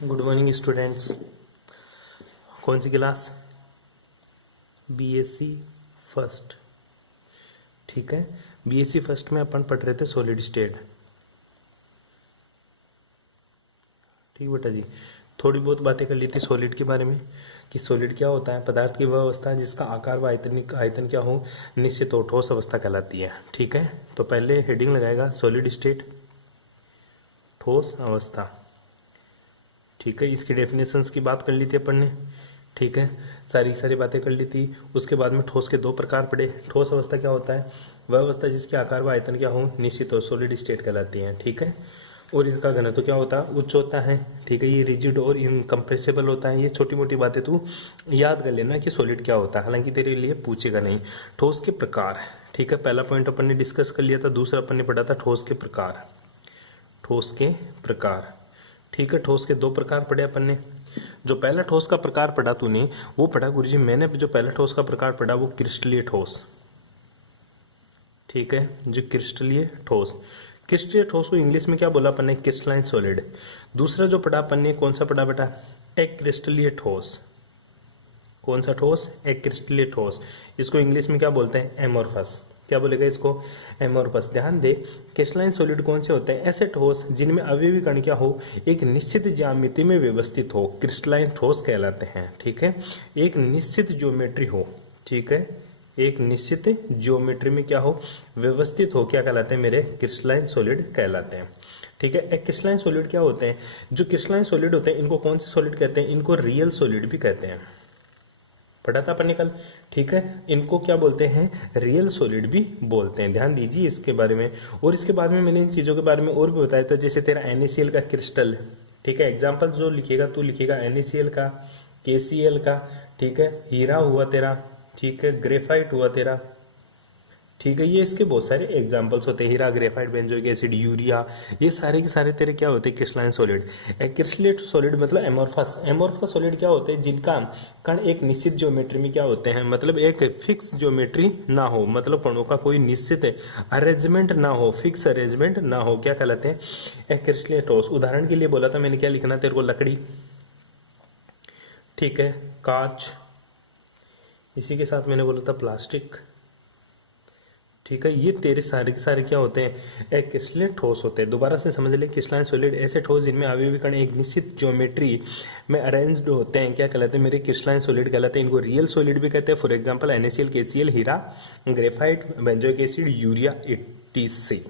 Good morning students. कौन सी class? BSc first. ठीक है, बीएससी फर्स्ट में अपन पढ़ रहे थे सॉलिड स्टेट। ठीक बेटा जी, थोड़ी बहुत बातें कर ली थी सॉलिड के बारे में कि सॉलिड क्या होता है। पदार्थ की वह अवस्था जिसका आकार व आयतन क्या हो निश्चित हो, ठोस अवस्था कहलाती है। ठीक है, तो पहले हेडिंग लगाएगा सॉलिड स्टेट, ठोस अवस्था। ठीक है, इसकी डेफिनेशंस की बात कर ली थी अपन ने। ठीक है, सारी बातें कर ली थी। उसके बाद में ठोस के दो प्रकार पड़े। ठोस अवस्था क्या होता है? वह अवस्था जिसके आकार व आयतन क्या हो निश्चित हो, सॉलिड स्टेट कहलाती है। ठीक है, और इसका घनत्व क्या होता है? उच्च होता है। ठीक है, ये रिजिड और इनकम्प्रेसिबल होता है। ये छोटी मोटी बातें तू याद कर लेना कि सॉलिड क्या होता है, हालांकि तेरे लिए पूछेगा नहीं। ठोस के प्रकार। ठीक है, पहला पॉइंट अपन ने डिस्कस कर लिया था। दूसरा अपन ने पढ़ा था ठोस के प्रकार। ठोस के प्रकार। ठीक है, ठोस के दो प्रकार पढ़े अपन ने। जो पहला ठोस का प्रकार पढ़ा तूने वो पढ़ा गुरुजी मैंने जो पहला ठोस का प्रकार पढ़ा वो क्रिस्टलीय ठोस। ठीक है, जो क्रिस्टलीय ठोस। क्रिस्टलीय ठोस को इंग्लिश में क्या बोला अपन ने? Crystalline solid. दूसरा जो पढ़ा अपन ने कौन सा पढ़ा बेटा? एक क्रिस्टलीय ठोस। कौन सा ठोस? एक क्रिस्टलीय ठोस। इसको इंग्लिश में क्या बोलते हैं? एमोर्फस। क्या बोलेगा इसको? एमोर्फस। ध्यान दे, क्रिस्टलाइन सॉलिड कौन से होते हैं? ऐसे ठोस जिनमें अवयवी कण क्या हो एक निश्चित ज्यामिति में व्यवस्थित हो, क्रिस्टलाइन ठोस कहलाते हैं। ठीक है, एक निश्चित ज्योमेट्री हो। ठीक है, एक निश्चित ज्योमेट्री में क्या हो व्यवस्थित हो, क्या कहलाते हैं मेरे? क्रिस्टलाइन सॉलिड कहलाते हैं। ठीक है, एक क्रिस्टलाइन सॉलिड क्या होते हैं? जो क्रिस्टलाइन सॉलिड होते हैं इनको कौन से सॉलिड कहते हैं? इनको रियल सॉलिड भी कहते हैं। पढ़ा था अपन ने कल। ठीक है, इनको क्या बोलते हैं? रियल सॉलिड भी बोलते हैं। ध्यान दीजिए इसके बारे में। और इसके बाद में मैंने इन चीजों के बारे में और भी बताया था, जैसे तेरा NaCl का क्रिस्टल। ठीक है, एग्जाम्पल जो लिखेगा तू लिखेगा NaCl का, KCl का। ठीक है, हीरा हुआ तेरा। ठीक है, ग्रेफाइट हुआ तेरा। ठीक है, ये इसके बहुत सारे एग्जांपल्स होते हैं, हीरा, ग्रेफाइट, बेंजोइक एसिड, यूरिया। ये सारे के सारे तेरे क्या होते हैं? Crystalline solid. क्रिस्टलेट सॉलिड मतलब एमोर्फस। एमोर्फस सॉलिड क्या होते हैं? जिनका कण एक निश्चित ज्योमेट्री में क्या होते हैं, मतलब एक फिक्स ज्योमेट्री ना हो, मतलब कणों का कोई निश्चित अरेंजमेंट ना हो, फिक्स अरेंजमेंट ना हो, क्या कहलाते हैं? क्रिस्टलेटोस। उदाहरण के लिए बोला था मैंने, क्या लिखना तेरे को? लकड़ी। ठीक है, कांच। इसी के साथ मैंने बोला था प्लास्टिक। ठीक है, ये तेरे सारे के सारे क्या होते हैं? एक क्रिस्टलीय ठोस होते हैं। दोबारा से समझ ले, क्रिस्टलाइन सॉलिड ऐसे ठोस जिनमें अवयवी कण एक निश्चित ज्योमेट्री में अरेंज्ड होते हैं, क्या कहलाते हैं मेरे? क्रिस्टलाइन सॉलिड कहलाते हैं। इनको रियल सॉलिड भी कहते हैं। फॉर एग्जांपल NaCl, KCl, हीरा, graphite, benzoic acid, urea, etc।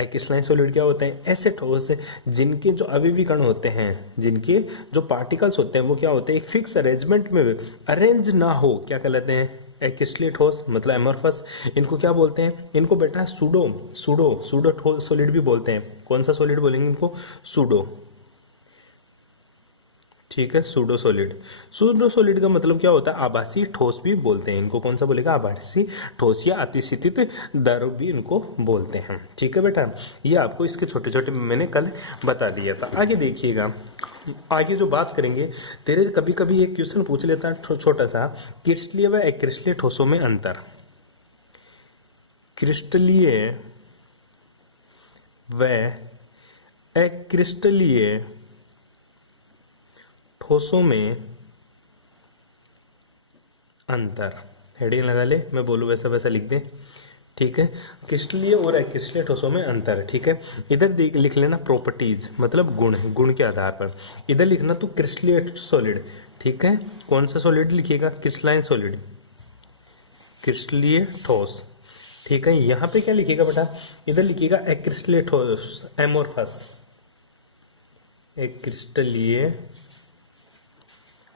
Crystalline solid क्या होते हैं? ऐसे ठोस जिनके जो अवयवी कण होते हैं, जिनके जो पार्टिकल्स होते हैं वो क्या होते हैं? एक फिक्स अरेंजमेंट में अरेंज ना हो, क्या कहलाते हैं? एक क्रिस्टलीय ठोस मतलब एमोर्फस। इनको क्या बोलते हैं? इनको बेटा सूडो सूडो सूडो सॉलिड भी बोलते हैं। कौन सा सॉलिड बोलेंगे इनको? सूडो। ठीक है, सूडो सॉलिड। सूडो सॉलिड का मतलब क्या होता है? आभासी ठोस भी बोलते हैं इनको। कौन सा बोलेगा? आभासी ठोस या अतिस्थित द्रव भी इनको बोलते हैं। ठीक है बेटा, ये आपको इसके छोटे छोटे मैंने कल बता दिया था। आगे देखिएगा, आगे जो बात करेंगे, तेरे कभी कभी एक क्वेश्चन पूछ लेता है छोटा सा, क्रिस्टलीय व अक्रिस्टलीय ठोसों में अंतर। क्रिस्टलीय व अक्रिस्टलीय ठोसों में अंतर। हेडिंग लगा ले, मैं बोलूँ वैसा वैसा लिख दे। ठीक है, क्रिस्टलीय और अक्रिस्टलीय ठोसों में अंतर। ठीक है, इधर लिख लेना प्रॉपर्टीज मतलब गुण, गुण के आधार पर। इधर लिखना तू क्रिस्टलीय सॉलिड। ठीक है, कौन सा सॉलिड लिखिएगा? क्रिस्टलाइन सॉलिड, क्रिस्टलीय ठोस। ठीक है, यहां पे क्या लिखिएगा बेटा? इधर लिखिएगा अक्रिस्टलीय ठोस, एमोर्फस। अक्रिस्टलीय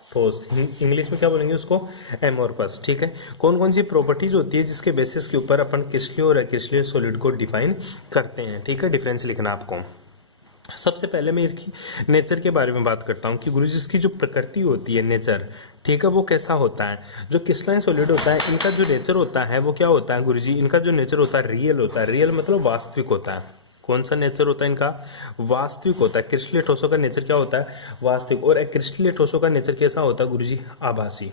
ठोस, इंग्लिश में क्या बोलेंगे उसको? एमोर्फस। ठीक है, कौन कौन सी प्रॉपर्टीज होती है जिसके बेसिस के ऊपर अपन क्रिस्टलीय और अक्रिस्टलीय सॉलिड को डिफाइन करते हैं? ठीक है, डिफरेंस लिखना आपको। सबसे पहले मैं इसकी नेचर के बारे में बात करता हूँ कि गुरुजी इसकी जो प्रकृति होती है, नेचर, ठीक है, वो कैसा होता है। जो क्रिस्टलाइन सॉलिड होता है इनका जो नेचर होता है वो क्या होता है गुरुजी? इनका जो नेचर होता है रियल होता है। रियल मतलब वास्तविक होता है। कौन सा नेचर होता है इनका? वास्तविक होता है। क्रिस्टलीय ठोसों का नेचर क्या होता है? वास्तविक। और क्रिस्टलीय ठोसों का नेचर कैसा होता है गुरुजी? आभासी।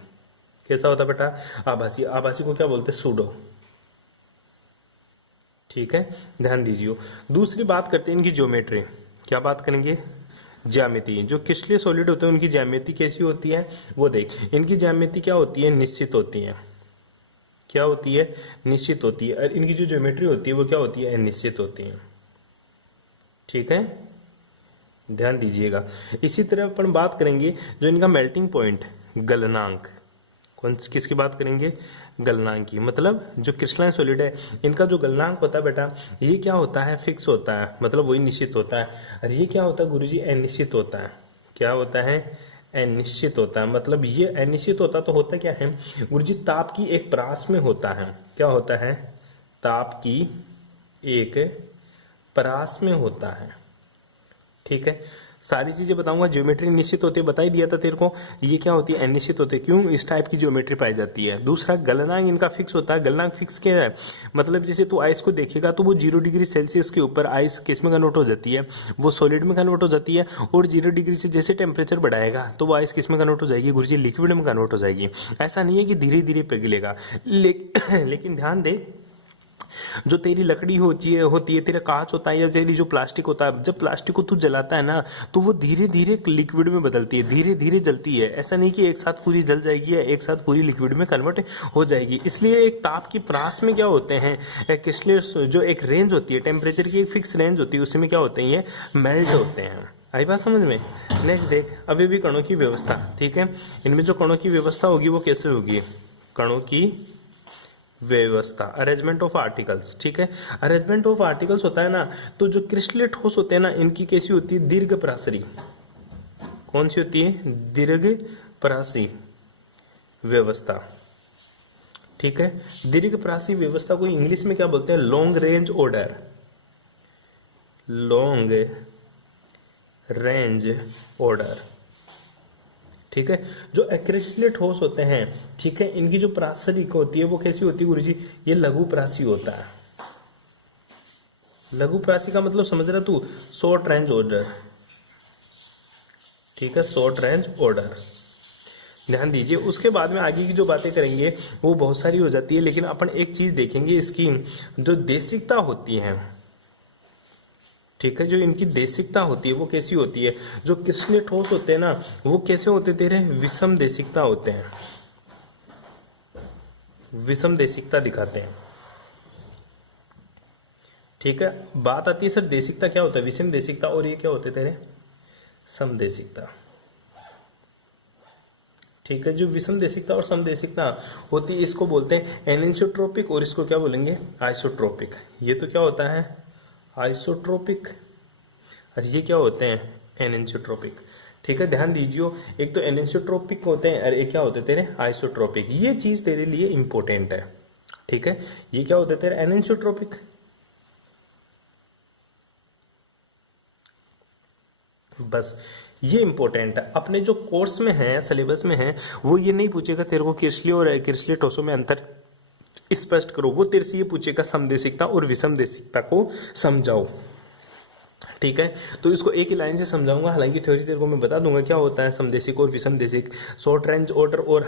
कैसा होता है बेटा? आभासी। आभासी को क्या बोलते हैं? सूडो। ठीक है, ध्यान दीजिए। दूसरी बात करते हैं इनकी ज्योमेट्री। क्या बात करेंगे? ज्यामिति, जो क्रिस्टलीय सॉलिड होते हैं उनकी ज्यामिति कैसी होती है वो देख। इनकी ज्यामिति क्या होती है, निश्चित होती है। क्या होती है, निश्चित होती है। और इनकी जो ज्योमेट्री होती है वो क्या होती है, अनिश्चित होती है। ठीक है, ध्यान दीजिएगा। इसी तरह अपन बात करेंगे जो इनका मेल्टिंग पॉइंट, गलनांक। कौन किसकी बात करेंगे, गलनांक की। मतलब जो क्रिस्टलाइन सॉलिड है इनका जो गलनांक होता है बेटा, ये क्या होता है, फिक्स होता है, मतलब वही निश्चित होता है। और ये क्या होता है गुरुजी, अनिश्चित होता है। क्या होता है, अनिश्चित होता है। मतलब ये अनिश्चित होता तो होता क्या है गुरुजी, ताप की एक परास में होता है। क्या होता है, ताप की एक परास में होता है। ठीक है, सारी चीजें बताऊंगा। ज्योमेट्री निश्चित होती है, बता ही दिया था तेरे को। ये क्या होती है, अनिश्चित होती है। क्यों, इस टाइप की ज्योमेट्री पाई जाती है। दूसरा, गलनांक इनका फिक्स होता है। गलनांक फिक्स क्या है, मतलब जैसे तू आइस को देखेगा तो वो 0 डिग्री सेल्सियस के ऊपर आइस किस में कन्वर्ट हो जाती है, वो सॉलिड में कन्वर्ट हो जाती है। और 0 डिग्री से जैसे टेम्परेचर बढ़ाएगा तो वो आइस किस में कन्वर्ट हो जाएगी गुरुजी, लिक्विड में कन्वर्ट हो जाएगी। ऐसा नहीं है कि धीरे धीरे पिघलेगा। लेकिन ध्यान दे, जो तेरी लकड़ी होती है, तेरा कांच होता है या तेरी जो प्लास्टिक होता है, जब प्लास्टिक को तू जलाता है ना तो वो धीरे धीरे लिक्विड में बदलती है, धीरे धीरे जलती है। ऐसा नहीं कि एक साथ पूरी जल जाएगी या एक साथ पूरी लिक्विड में कन्वर्ट हो जाएगी। इसलिए एक ताप की परास में क्या होते हैं, इसलिए जो एक रेंज होती है, टेम्परेचर की एक फिक्स रेंज होती है, उसमें क्या होते हैं, ये मेल्ट होते हैं। आई बात समझ में। नेक्स्ट देख, अभी भी कणों की व्यवस्था। ठीक है, इनमें जो कणों की व्यवस्था होगी वो कैसे होगी, कणों की व्यवस्था, अरेंजमेंट ऑफ आर्टिकल्स। ठीक है, अरेंजमेंट ऑफ आर्टिकल्स होता है ना, तो जो क्रिस्टलीय ठोस होते हैं ना, इनकी कैसी होती है, दीर्घ परासरी। कौन सी होती है, दीर्घ परासी व्यवस्था। ठीक है, दीर्घ परासी व्यवस्था को इंग्लिश में क्या बोलते हैं, long range order. Long range order. ठीक है, जो क्रिस्टलीय ठोस होते हैं, ठीक है, इनकी जो परासरी होती है वो कैसी होती है गुरुजी, ये लघु परासी होता है। लघु परासी का मतलब समझ रहा तू, शॉर्ट रेंज ऑर्डर। ठीक है, शॉर्ट रेंज ऑर्डर, ध्यान दीजिए। उसके बाद में आगे की जो बातें करेंगे वो बहुत सारी हो जाती है, लेकिन अपन एक चीज देखेंगे, इसकी जो देशिकता होती है। ठीक है, जो इनकी देशिकता होती है वो कैसी होती है, जो क्रिस्टलीय ठोस होते हैं ना वो कैसे होते तेरे, विषम देशिकता होते हैं, विषम देशिकता दिखाते हैं। ठीक है, बात आती है सर देशिकता क्या होता है, विषम देशिकता, और ये क्या होते तेरे, समदेशिकता। ठीक है, जो विषम देशिकता और समदेशिकता होती है इसको बोलते हैं एनिसोट्रोपिक, और इसको क्या बोलेंगे, आइसोट्रोपिक। ये तो क्या होता है, आइसोट्रोपिक, और ये क्या होते हैं, एनिसोट्रोपिक। ठीक है, ध्यान दीजिए, एक तो एनिसोट्रोपिक होते हैं और एक क्या होते हैं तेरे, आइसोट्रोपिक। ये चीज तेरे लिए इंपॉर्टेंट है। ठीक है, ये क्या होते हैं तेरे, एनिसोट्रोपिक। बस ये इंपॉर्टेंट है। अपने जो कोर्स में है, सिलेबस में है, वो ये नहीं पूछेगा तेरे को क्रिस्टलीय और क्रिस्टलीय ठोसों में अंतर स्पष्ट करो। वो तेरे से ये पूछेगा समदेशिकता और विषम देशिकता को समझाओ। ठीक है, तो इसको एक ही लाइन से समझाऊंगा। हालांकि थ्योरी तेरे को मैं बता दूंगा क्या होता है समदेशिक और विषम देशिक, शॉर्ट रेंज ऑर्डर और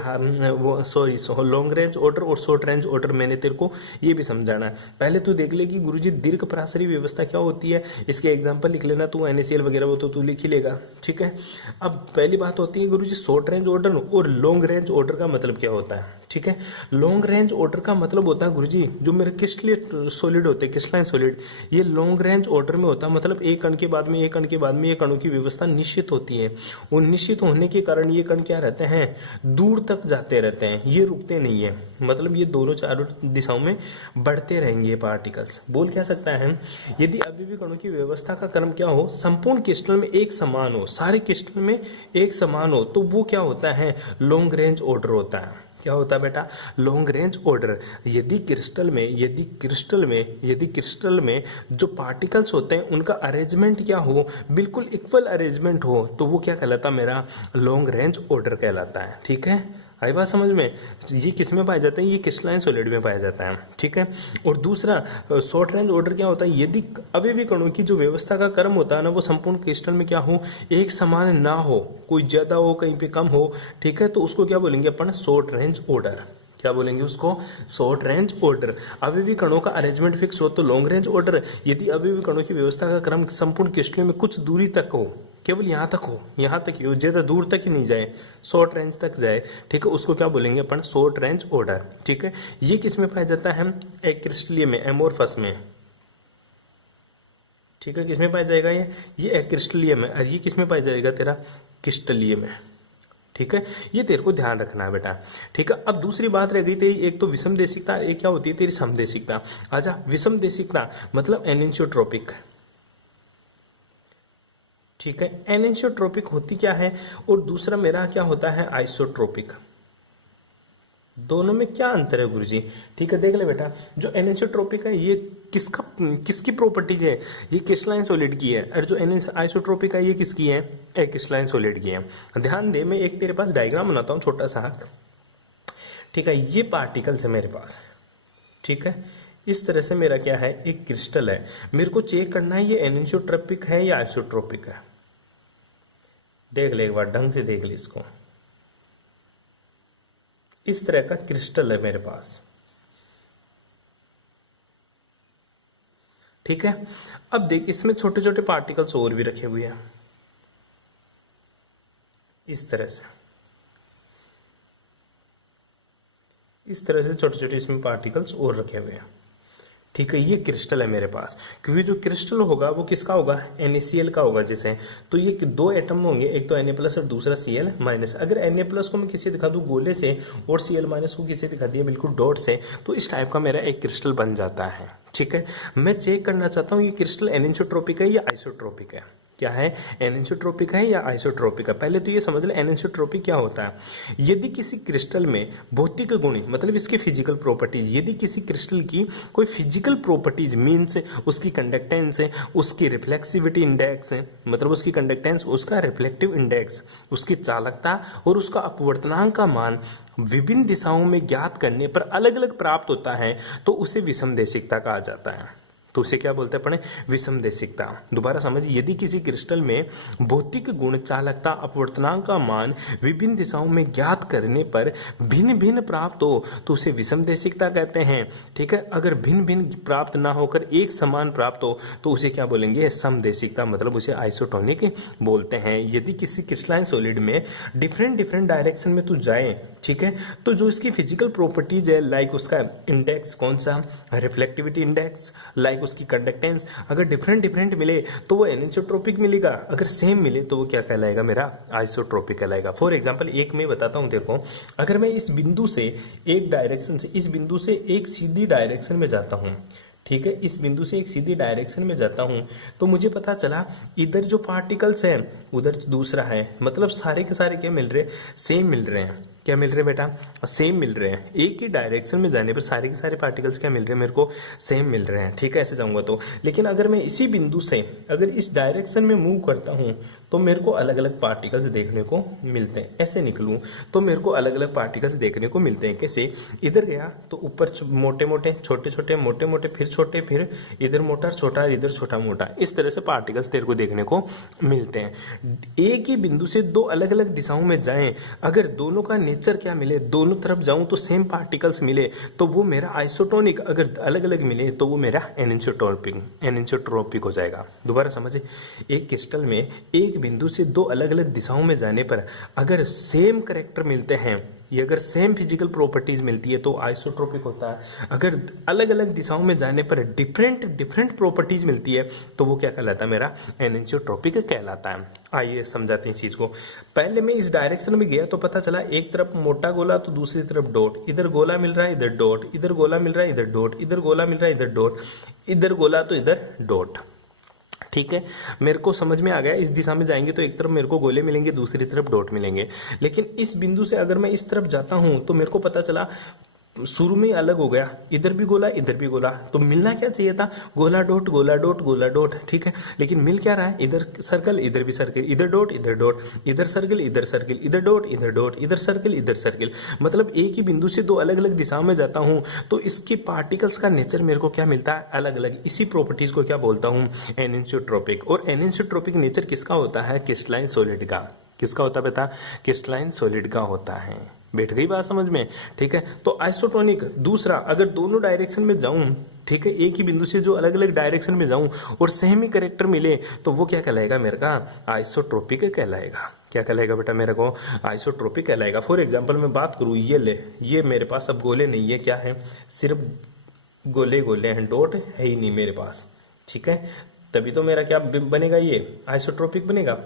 लॉन्ग रेंज ऑर्डर और शॉर्ट रेंज ऑर्डर, मैंने तेरे को ये भी समझाना है। पहले तू देख ले कि गुरुजी दीर्घ परासरी व्यवस्था क्या होती है, इसके एग्जाम्पल लिख लेना तू, NaCl वगैरह वो तो तू लिख ही लेगा। ठीक है, अब पहली बात होती है गुरुजी शॉर्ट रेंज ऑर्डर और लॉन्ग रेंज ऑर्डर का मतलब क्या होता है। ठीक है, लॉन्ग रेंज ऑर्डर का मतलब होता है गुरुजी, जो मेरे क्रिस्टलीय सॉलिड होते हैं, क्रिस्टलाइन सॉलिड, ये लॉन्ग रेंज ऑर्डर में होता है। मतलब एक कण के बाद में एक कण के बाद में ये कणों की व्यवस्था निश्चित होती है। और निश्चित होने के कारण ये कण क्या रहते हैं, दूर तक जाते रहते हैं, ये रुकते नहीं है। मतलब ये दोनों चारों दिशाओं में बढ़ते रहेंगे ये पार्टिकल्स। बोल क्या सकता है, यदि अभी भी कणों की व्यवस्था का क्रम क्या हो, संपूर्ण क्रिस्टल में एक समान हो, सारे क्रिस्टल में एक समान हो, तो वो क्या होता है, लॉन्ग रेंज ऑर्डर होता है। क्या होता है बेटा, लॉन्ग रेंज ऑर्डर। यदि क्रिस्टल में जो पार्टिकल्स होते हैं उनका अरेंजमेंट क्या हो, बिल्कुल इक्वल अरेंजमेंट हो, तो वो क्या कहलाता, मेरा लॉन्ग रेंज ऑर्डर कहलाता है। ठीक है, आई बात समझ में। ये किस में पाया जाता है, ये क्रिस्टलाइन सॉलिड में पाया जाता है। ठीक है, और दूसरा शॉर्ट रेंज ऑर्डर क्या होता है, यदि अभी भी कणों की जो व्यवस्था का क्रम होता है ना, वो संपूर्ण क्रिस्टल में क्या हो, एक समान ना हो, कोई ज्यादा हो कहीं पे कम हो। ठीक है, तो उसको क्या बोलेंगे अपन, शॉर्ट रेंज ऑर्डर। क्या बोलेंगे उसको, शॉर्ट रेंज ऑर्डर। अवयवी कणों का अरेंजमेंट फिक्स हो तो लॉन्ग रेंज ऑर्डर। यदि अवयवी कणों की व्यवस्था का क्रम संपूर्ण क्रिस्टलों में कुछ दूरी तक हो, केवल यहाँ तक हो, यहाँ तक ही हो, ज्यादा दूर तक ही नहीं जाए, शॉर्ट रेंज तक जाए, ठीक है, उसको क्या बोलेंगे अपन, शॉर्ट रेंज ऑर्डर। ठीक है, ये किस में पाया जाता है, एक क्रिस्टलीय में, एमोरफस में। ठीक है, किसमें पाया जाएगा ये एक क्रिस्टलीय में, और ये किसमें पाया जाएगा तेरा, क्रिस्टलीय में। ठीक है, ये तेरे को ध्यान रखना है बेटा। ठीक है, अब दूसरी बात रह गई तेरी, एक तो विषम देशिकता, एक क्या होती है तेरी समदेशिकता। आजा, विषम देशिकता मतलब एनिसोट्रोपिक। ठीक है, एनिसोट्रोपिक होती क्या है, और दूसरा मेरा क्या होता है, आइसोट्रोपिक। दोनों में क्या अंतर है गुरुजी। ठीक है, देख ले बेटा, जो एनिसोट्रोपिक है ये किसकी प्रॉपर्टीज है, ये क्रिस्टलाइन सॉलिड की है, और जो आइसोट्रोपिक है ये किसकी है, एक क्रिस्टलाइन सॉलिड की है। ध्यान दे, मैं एक तेरे पास डायग्राम बनाता हूँ छोटा सा। ठीक है, ये पार्टिकल्स है मेरे पास। ठीक है, इस तरह से मेरा क्या है, एक क्रिस्टल है, मेरे को चेक करना है ये एनिसोट्रोपिक है या आइसोट्रोपिक है। देख ले एक बार, ढंग से देख ले इसको। इस तरह का क्रिस्टल है मेरे पास। ठीक है, अब देख, इसमें छोटे छोटे पार्टिकल्स और भी रखे हुए हैं, इस तरह से, इस तरह से छोटे छोटे इसमें पार्टिकल्स और रखे हुए हैं। ठीक है, ये क्रिस्टल है मेरे पास, क्योंकि जो क्रिस्टल होगा वो किसका होगा, NaCl का होगा। जैसे तो ये दो एटम होंगे, एक तो Na+ और दूसरा Cl-। अगर Na+ को मैं किसी दिखा दूं गोले से, और Cl- को किसी दिखा दिया बिल्कुल डॉट से, तो इस टाइप का मेरा एक क्रिस्टल बन जाता है। ठीक है, मैं चेक करना चाहता हूँ ये क्रिस्टल एनिसोट्रोपिक है या आइसोट्रोपिक है। क्या है, एनिसोट्रोपिक है या आइसोट्रोपिक है। पहले तो ये समझ ले एनिसोट्रोपिक क्या होता है। यदि किसी क्रिस्टल में भौतिक गुण मतलब इसकी फिजिकल प्रॉपर्टीज, यदि किसी क्रिस्टल की कोई फिजिकल प्रॉपर्टीज मीन्स उसकी कंडक्टेंस है, उसकी रिफ्लेक्सिविटी इंडेक्स है, मतलब उसकी कंडक्टेंस, उसका रिफ्लेक्टिव इंडेक्स, उसकी चालकता और उसका अपवर्तनांक का मान विभिन्न दिशाओं में ज्ञात करने पर अलग अलग प्राप्त होता है, तो उसे विषम देशिकता कहा जाता है। तो उसे क्या बोलते हैं अपने, विषम देशिकता। दोबारा समझ, यदि किसी क्रिस्टल में भौतिक गुण, चालकता, अपवर्तनांक का मान विभिन्न दिशाओं में ज्ञात करने पर भिन्न भिन्न प्राप्त हो तो उसे विषम देशिकता कहते हैं। ठीक है, अगर भिन्न भिन्न प्राप्त ना होकर एक समान प्राप्त हो तो उसे क्या बोलेंगे, समदेशिकता, मतलब उसे आइसोटोनिक बोलते हैं। यदि किसी क्रिस्टलाइन सॉलिड में डिफरेंट डिफरेंट डायरेक्शन में तू जाए, ठीक है, तो जो इसकी फिजिकल प्रॉपर्टीज है, लाइक उसका इंडेक्स कौन सा, रिफ्लेक्टिविटी इंडेक्स, लाइक उसकी कंडक्टेंस, अगर डिफरेंट डिफरेंट मिले तो वो एनिसोट्रोपिक मिलेगा, अगर सेम मिले तो वो क्या कहलाएगा, मेरा आइसोट्रोपिक कहलाएगा। फॉर एग्जांपल एक मैं बताता हूं तेरे को, अगर मैं इस बिंदु से एक डायरेक्शन से, इस बिंदु से एक सीधी डायरेक्शन में जाता हूं, ठीक है, इस बिंदु से एक सीधी डायरेक्शन में जाता हूं, तो मुझे पता चला इधर जो पार्टिकल्स हैं उधर दूसरा है, मतलब सारे के सारे क्या मिल रहे, सेम मिल रहे हैं। क्या मिल रहे हैं बेटा, सेम मिल रहे हैं। एक ही डायरेक्शन में जाने पर सारे के सारे पार्टिकल्स क्या मिल रहे हैं, मेरे को सेम मिल रहे हैं। ठीक है, ऐसे जाऊंगा तो। लेकिन अगर मैं इसी बिंदु से अगर इस डायरेक्शन में मूव करता हूं तो मेरे को अलग अलग पार्टिकल्स देखने को मिलते हैं। ऐसे निकलूं तो मेरे को अलग अलग पार्टिकल्स देखने को मिलते हैं। कैसे, इधर गया तो ऊपर मोटे मोटे, छोटे छोटे, मोटे मोटे, फिर छोटे, फिर इधर मोटा छोटा, इधर छोटा मोटा, इस तरह से पार्टिकल्स तेरे को देखने को मिलते हैं। एक ही बिंदु से दो अलग अलग दिशाओं में जाएं, अगर दोनों का नेचर क्या मिले, दोनों तरफ जाऊं तो सेम पार्टिकल्स मिले तो वो मेरा आइसोटोनिक, अगर अलग अलग मिले तो वो मेरा एनिसोट्रोपिक हो जाएगा। दोबारा समझे, एक क्रिस्टल में एक बिंदु से दो अलग अलग दिशाओं में जाने पर अगर सेम कैरेक्टर मिलते हैं, ये अगर सेम फिजिकल प्रॉपर्टीज मिलती है तो आइसोट्रोपिक होता है। अगर अलग अलग दिशाओं में जाने पर डिफरेंट डिफरेंट प्रॉपर्टीज मिलती है तो वो क्या कहलाता है, मेरा एनिसोट्रोपिक कहलाता है। आइए समझाते हैं इस चीज को। पहले मैं इस डायरेक्शन में गया तो पता चला एक तरफ मोटा गोला तो दूसरी तरफ डॉट, इधर गोला मिल रहा है इधर डॉट, इधर गोला मिल रहा है इधर डॉट, इधर गोला मिल रहा है इधर डॉट, इधर गोला तो इधर डॉट। ठीक है, मेरे को समझ में आ गया। इस दिशा में जाएंगे तो एक तरफ मेरे को गोले मिलेंगे, दूसरी तरफ डॉट मिलेंगे। लेकिन इस बिंदु से अगर मैं इस तरफ जाता हूं तो मेरे को पता चला शुरू में अलग हो गया, इधर भी गोला इधर भी गोला, तो मिलना क्या चाहिए था, गोला डॉट गोला डॉट गोला डॉट। ठीक है, लेकिन मिल क्या रहा है, इधर सर्कल इधर भी सर्कल, इधर डॉट इधर डॉट, इधर सर्कल इधर सर्कल, इधर डॉट इधर डॉट, इधर सर्कल इधर सर्कल। मतलब एक ही बिंदु से दो अलग अलग दिशाओं में जाता हूं तो इसके पार्टिकल्स का नेचर मेरे को क्या मिलता है, अलग अलग। इसी प्रॉपर्टीज को क्या बोलता हूं, एनिसोट्रोपिक। और एनिसोट्रोपिक नेचर किसका होता है, क्रिस्टलाइन सॉलिड का। किसका होता है बेटा, क्रिस्टलाइन सॉलिड का होता है। बैठ गई बात समझ में, ठीक है। तो आइसोटोनिक दूसरा, अगर दोनों डायरेक्शन में जाऊं, ठीक है, एक ही बिंदु से जो अलग अलग डायरेक्शन में जाऊं और सेम ही कैरेक्टर मिले तो वो क्या कहलाएगा मेरे का, आइसोट्रोपिक कहलाएगा। क्या कहलाएगा बेटा मेरे को, आइसोट्रोपिक कहलाएगा। फॉर एग्जाम्पल मैं बात करूं, ये ले, ये मेरे पास अब गोले नहीं है, क्या है, सिर्फ गोले गोले हैं, डॉट है ही नहीं मेरे पास, ठीक है। तभी तो मेरा क्या बनेगा, ये आइसोट्रोपिक बनेगा।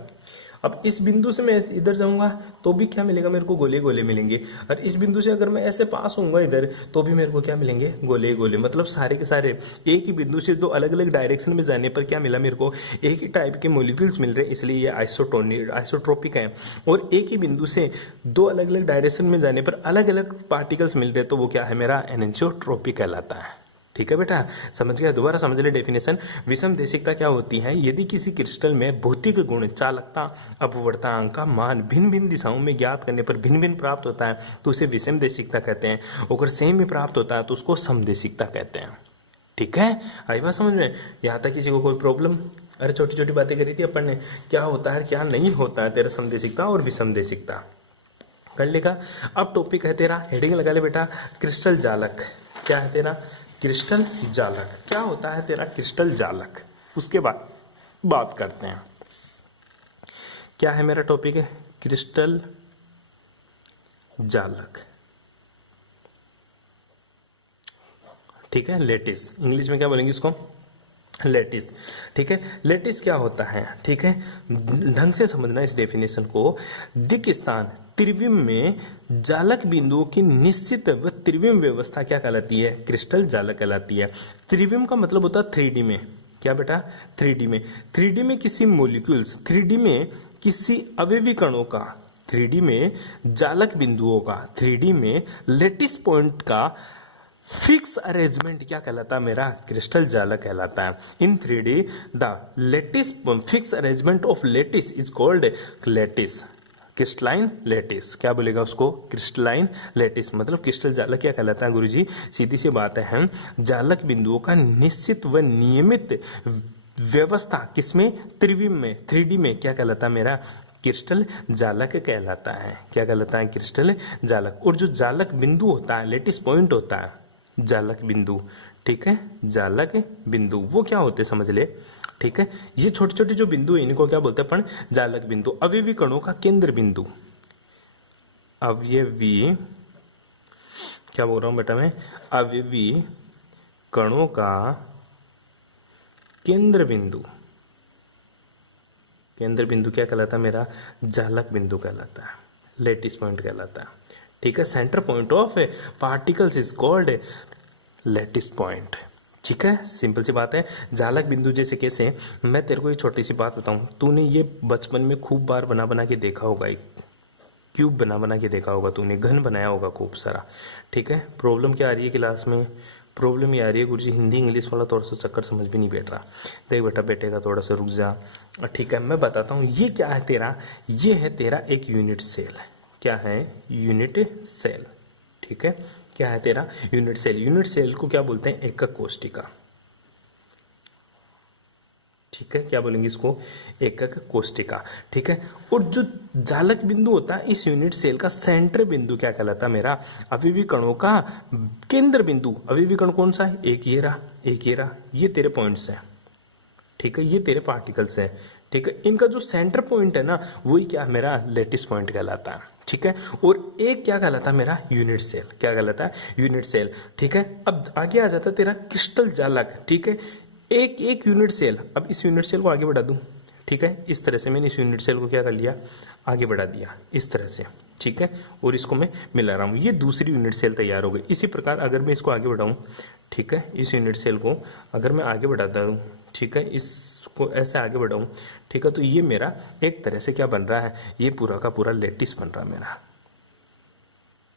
अब इस बिंदु से मैं इधर जाऊंगा तो भी क्या मिलेगा मेरे को, गोले गोले मिलेंगे। और इस बिंदु से अगर मैं ऐसे पास होऊंगा इधर तो भी मेरे को क्या मिलेंगे, गोले गोले। मतलब सारे के सारे एक ही बिंदु से दो अलग अलग डायरेक्शन में जाने पर क्या मिला मेरे को, एक ही टाइप के मॉलिक्यूल्स मिल रहे हैं, इसलिए ये आइसोट्रोपिक है। और एक ही बिंदु से दो अलग अलग डायरेक्शन में जाने पर अलग अलग पार्टिकल्स मिल रहे हैं तो वो क्या है मेरा, एनिसोट्रोपिक कहलाता है। ठीक है बेटा, समझ गया, दोबारा समझ ले डेफिनेशन। विषम देशिकता क्या होती है, यदि किसी क्रिस्टल में भौतिक गुण, चालकता, अपवर्तनांक का मान भिन्न भिन्न दिशाओं में ज्ञात करने पर भिन्न भिन्न प्राप्त होता है तो उसे विषम देशिकता कहते हैं। अगर सेम ही प्राप्त होता है तो उसको समदेशिकता कहते हैं। ठीक है, आई बात समझ में, यहाँ तक किसी को कोई प्रॉब्लम? अरे छोटी छोटी बातें करी थी अपन ने, क्या होता है क्या नहीं होता है तेरा समदेशिकता और विषम देशिकता, कर लेगा। अब टॉपिक है तेरा, हेडिंग लगा ले बेटा, क्रिस्टल जालक। क्या है तेरा, क्रिस्टल जालक। क्या होता है तेरा क्रिस्टल जालक, उसके बाद बात करते हैं। क्या है मेरा टॉपिक है, क्रिस्टल जालक, ठीक है। लेटिस, इंग्लिश में क्या बोलेंगे इसको, लेटिस, ठीक है। लेटिस क्या होता है, ठीक है, ढंग से समझना इस डेफिनेशन को। दिक् स्थान त्रिविम में जालक बिंदुओं की निश्चित व त्रिविम व्यवस्था क्या कहलाती है, क्रिस्टल जालक कहलाती है। त्रिविम का मतलब होता है 3D में, क्या बेटा, 3D में। 3D में किसी मॉलिक्यूल्स, 3D में किसी अवयवी कणों का, 3D में जालक बिंदुओं का, 3D में लेटिस पॉइंट का फिक्स अरेंजमेंट क्या कहलाता है मेरा, क्रिस्टल जालक कहलाता है। In 3D the lattice fix arrangement of lattice is called lattice, crystalline lattice. क्या बोलेगा उसको, क्रिस्टलाइन लेटिस। मतलब क्रिस्टल जालक क्या कहलाता है गुरुजी, सीधी सी बात है, जालक बिंदुओं का निश्चित व नियमित व्यवस्था किसमें, त्रिविम में, 3D में क्या कहलाता है मेरा, क्रिस्टल जालक कहलाता है। क्या कहलाता है, क्रिस्टल जालक। और जो जालक बिंदु होता है, लेटिस पॉइंट होता है, जालक बिंदु, ठीक है, जालक बिंदु वो क्या होते समझ ले, ठीक है। ये छोटे छोटे जो बिंदु है इनको क्या बोलते हैं अपन, जालक बिंदु। अवयवी कणों का केंद्र बिंदु, अवयवी, क्या बोल रहा हूं बेटा मैं, अवयवी कणों का केंद्र बिंदु, केंद्र बिंदु क्या कहलाता है मेरा, जालक बिंदु कहलाता है, लेटिस पॉइंट कहलाता है, ठीक है। Centre point of particles is called lattice point, ठीक है। सिंपल सी बात है। जालक बिंदु जैसे कैसे, मैं तेरे को एक छोटी सी बात बताऊं, तूने ये बचपन में खूब बार बना बना के देखा होगा, एक क्यूब बना बना के देखा होगा तूने, घन बनाया होगा खूब सारा, ठीक है। प्रॉब्लम क्या आ रही है क्लास में, प्रॉब्लम ये आ रही है गुरुजी हिंदी इंग्लिश वाला थोड़ा सा चक्कर समझ भी नहीं बैठ रहा। देख बेटा बैठेगा थोड़ा सा, रुक जा, ठीक है मैं बताता हूँ। ये क्या है तेरा, ये है तेरा एक यूनिट सेल। क्या है, यूनिट सेल, ठीक है। क्या है तेरा, यूनिट सेल। यूनिट सेल को क्या बोलते हैं, एकक कोशिका, ठीक है। क्या बोलेंगे इसको, एकक कोशिका, ठीक है। और जो जालक बिंदु होता है इस यूनिट सेल का सेंटर बिंदु क्या कहलाता है मेरा, अवयवी कणों का केंद्र बिंदु। अवयवी कण कौन सा है, एक ये रहा, एक ये रहा, ये तेरे पॉइंट्स है, ठीक है, ये तेरे पार्टिकल्स है, ठीक है। इनका जो सेंटर पॉइंट है ना वही क्या मेरा लेटिस पॉइंट कहलाता है, ठीक है। और एक क्या कहलाता है मेरा, यूनिट सेल। क्या कहलाता है, यूनिट सेल, ठीक है। अब आगे आ जाता है तेरा क्रिस्टल जालक, ठीक है। एक एक यूनिट सेल, अब इस यूनिट सेल को आगे बढ़ा दूं, ठीक है, इस तरह से मैंने इस यूनिट सेल को क्या कर लिया, आगे बढ़ा दिया इस तरह से, ठीक है। और इसको मैं मिला रहा हूं, ये दूसरी यूनिट सेल तैयार हो गई। इसी प्रकार अगर मैं इसको आगे बढ़ाऊं, ठीक है, इस यूनिट सेल को अगर मैं आगे बढ़ाता हूं, ठीक है, इसको ऐसे आगे बढ़ाऊं, ठीक है, तो ये मेरा एक तरह से क्या बन रहा है, ये पूरा का पूरा लेटिस बन रहा है मेरा।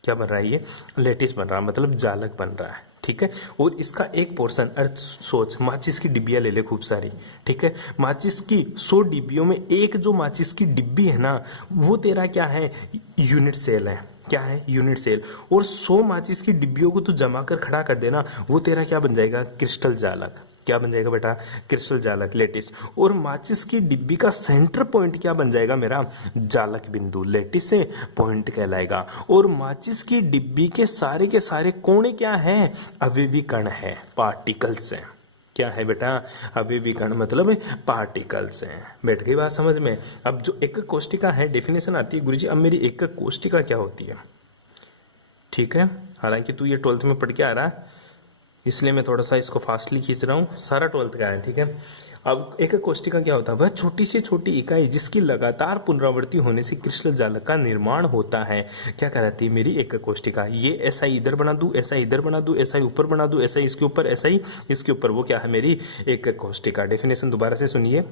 क्या बन रहा है, ये लेटिस बन रहा है, मतलब जालक बन रहा है, ठीक है। और इसका एक पोर्शन, अर्थ सोच, माचिस की डिब्बियां ले ले खूब सारी, ठीक है। माचिस की 100 डिब्बियों में एक जो माचिस की डिब्बी है ना वो तेरा क्या है, यूनिट सेल है। क्या है, यूनिट सेल। और 100 माचिस की डिब्बियों को तू जमा कर खड़ा कर देना, वो तेरा क्या बन जाएगा, क्रिस्टल जालक, क्या बन जाएगा बेटा, क्रिस्टल जालक लेटिस। और माचिस की डिब्बी का सेंटर पॉइंट क्या बन जाएगा मेरा, जालक बिंदु, लेटिस से पॉइंट कहलाएगा। और माचिस की डिब्बी के सारे कोने क्या है, अवयवी कण है, पार्टिकल्स है। क्या है बेटा, अवयवी कण मतलब पार्टिकल्स हैं। बैठ गई बात समझ में। अब जो एकक कोष्टिका है डेफिनेशन आती है गुरुजी, अब मेरी एकक कोष्टिका क्या होती है, ठीक है। हालांकि तू ये 12th में पढ़ के आ रहा है, इसलिए मैं थोड़ा सा इसको फास्टली खींच रहा हूँ, सारा 12th का है, ठीक है। अब एकक कोष्टिका क्या होता है, वह छोटी से छोटी इकाई जिसकी लगातार पुनरावृत्ति होने से क्रिस्टल जालक का निर्माण होता है, क्या कहलाती है मेरी एकक कोष्टिका। ये ऐसा इधर बना दूं, ऐसा इधर बना दूं, ऐसा ऊपर बना दूं, ऐसा इसके ऊपर, ऐसा ही इसके ऊपर, वो क्या है मेरी एकक कोष्टिका। डेफिनेशन दोबारा से सुनिए,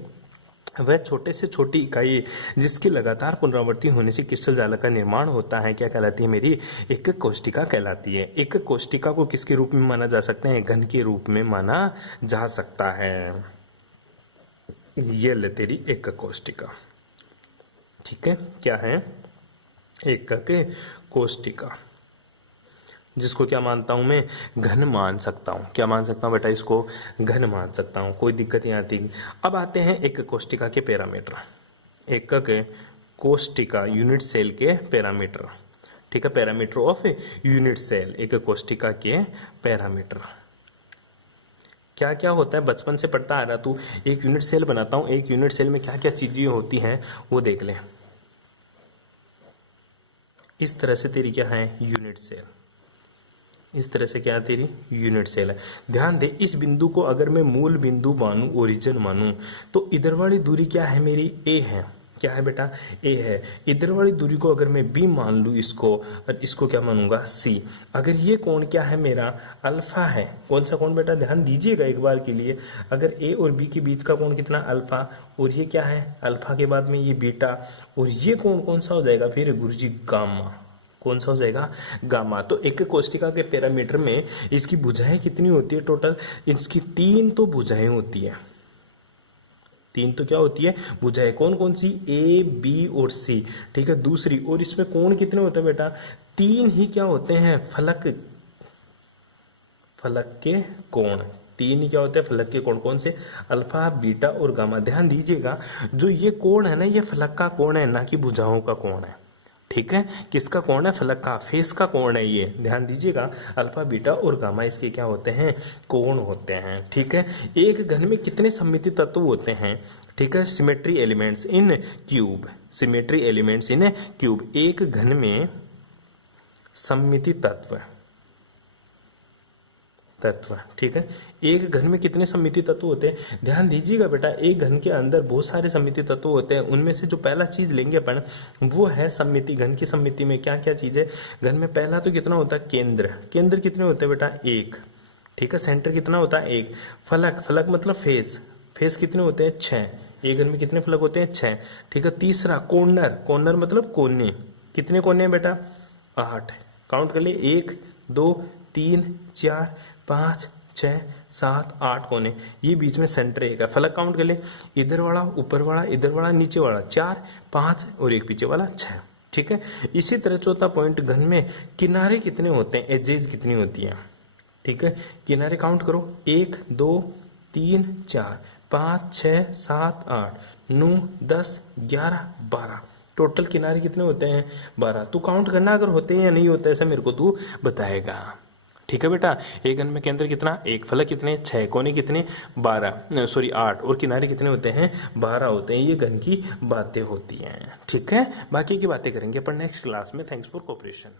वह छोटे से छोटी इकाई जिसकी लगातार पुनरावृत्ति होने से क्रिस्टल जालक का निर्माण होता है, क्या कहलाती है मेरी एकक कोष्टिका कहलाती है। एकक कोष्टिका को किसके रूप में माना जा सकता है, घन के रूप में माना जा सकता है। ये ले तेरी एकक कोष्टिका, ठीक है। क्या है, एकक कोष्टिका, जिसको क्या मानता हूं मैं, घन मान सकता हूं। क्या मान सकता हूं बेटा, इसको घन मान सकता हूं, कोई दिक्कत नहीं आती। अब आते हैं एकक कोष्टिका के पैरामीटर। एकक कोष्टिका यूनिट सेल के पैरामीटर, ठीक है, पैरामीटर ऑफ यूनिट सेल, एकक कोष्टिका के पैरामीटर। क्या क्या होता है, बचपन से पढ़ता आ रहा तू। एक यूनिट सेल बनाता हूं, एक यूनिट सेल में क्या क्या चीजें होती हैं वो देख ले। इस तरह से तेरी क्या है, यूनिट सेल, इस तरह से क्या तेरी यूनिट सेल है। ध्यान दे, इस बिंदु को अगर मैं मूल बिंदु मानूं, ओरिजिन मानूं, तो इधर वाली दूरी क्या है मेरी, ए है। क्या है बेटा, ए है। इधर वाली दूरी को अगर मैं बी मान लूं इसको, और इसको क्या मानूंगा, सी। अगर ये कोण क्या है मेरा, अल्फा है। कौन सा कोण बेटा, ध्यान दीजिएगा एक बार के लिए। अगर ए और बी के बीच का कोण कितना, अल्फा, और ये क्या है, अल्फा के बाद में ये बीटा, और ये कोण कौन सा हो जाएगा फिर गुरुजी, गामा। कौन सा हो जाएगा, गामा। तो एकक कोष्टिका के पैरामीटर में इसकी भुजाएं कितनी होती है टोटल, इसकी 3 तो भुजाएं होती है। 3 तो क्या होती है, भुजाएं। कौन कौन सी, ए बी और सी, ठीक है। दूसरी, और इसमें कोण कितने होते हैं बेटा, 3 ही क्या होते हैं, फलक, फलक के कोण। 3 ही क्या होते हैं, फलक के कोण। कौन से, अल्फा, बीटा और गामा। ध्यान दीजिएगा, जो ये कोण है ना, ये फलक का कोण है, ना कि भुजाओं का कोण है, ठीक है। किसका कोण है, फलक का, फेस का कोण है ये। ध्यान दीजिएगा, अल्फा, बीटा और गामा इसके क्या होते हैं, कोण होते हैं, ठीक है। एक घन में कितने सममिति तत्व होते हैं, ठीक है, symmetry elements in cube, symmetry elements in cube. एक घन में सममिति तत्व, ठीक है। एक घन में कितने सममिति तत्व होते हैं, ध्यान दीजिएगा बेटा। एक घन के अंदर बहुत सारे सममिति तत्व होते हैं, उनमें से जो पहला चीज लेंगे अपन वो है सममिति। घन की सममिति में क्या क्या चीज है, घन में पहला तो कितना होता है, केंद्र। केंद्र कितने होते हैं बेटा, 1, ठीक है। सेंटर कितना होता है, 1। फलक, फलक मतलब फेस, फेस कितने होते हैं, 6। एक घन में कितने फलक होते हैं, 6, ठीक है। तीसरा कॉर्नर, कॉर्नर मतलब कोने। कितने कोने हैं बेटा, 8। काउंट कर ले, 1 2 3 4 5 6 7 8 कोने। ये बीच में सेंटर एक है। फलक काउंट कर ले, इधर वाला, ऊपर वाला, इधर वाला, नीचे वाला, 4 5 और एक पीछे वाला 6, ठीक है। इसी तरह चौथा पॉइंट, घन में किनारे कितने होते हैं, एजेज कितनी होती है, ठीक है। किनारे काउंट करो, 1 2 3 4 5 6 7 8 9 10 11 12। टोटल किनारे कितने होते हैं, 12। तू काउंट करना, अगर होते हैं या नहीं होते ऐसा मेरे को तू बताएगा, ठीक है बेटा। एक घन में केंद्र कितना, 1, फलक कितने, 6, कोने कितने, 12, सॉरी 8, और किनारे कितने होते हैं, 12 होते हैं। ये घन की बातें होती हैं, ठीक है। बाकी की बातें करेंगे पर नेक्स्ट क्लास में। Thanks for cooperation.